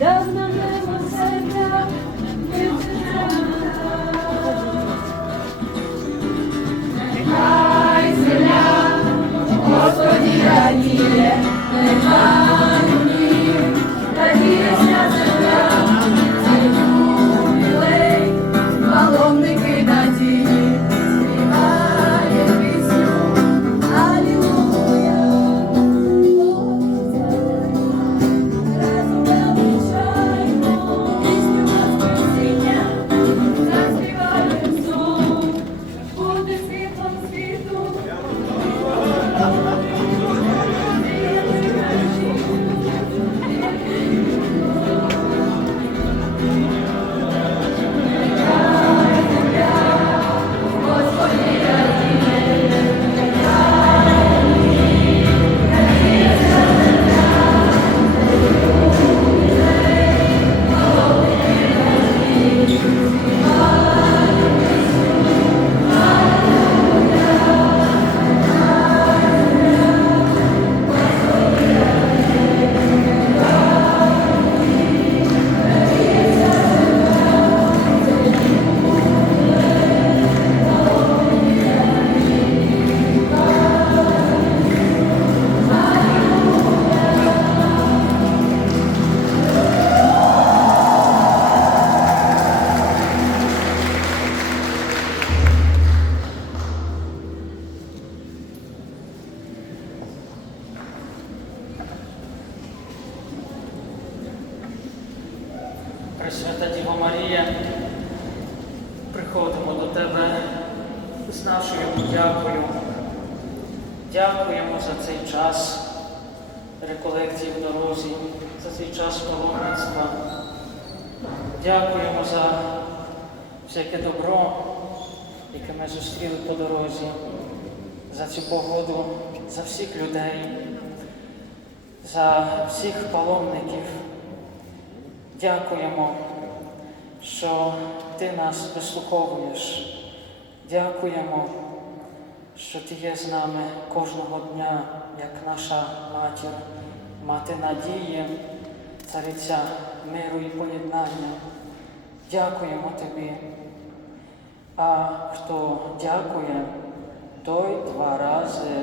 Dawno nie ma serca, nie Пресвята Діва Марія, приходимо до Тебе з нашою подякою. Дякуємо за цей час реколекції в дорозі, за цей час паломництва. Дякуємо за всяке добро, яке ми зустріли по дорозі, за цю погоду, за всіх людей, за всіх паломників. Дякуємо, що ти нас вислуховуєш. Дякуємо, що ти є з нами кожного дня, як наша матір, мати надії, цариця миру і поєднання. Дякуємо тобі. А хто дякує, той два рази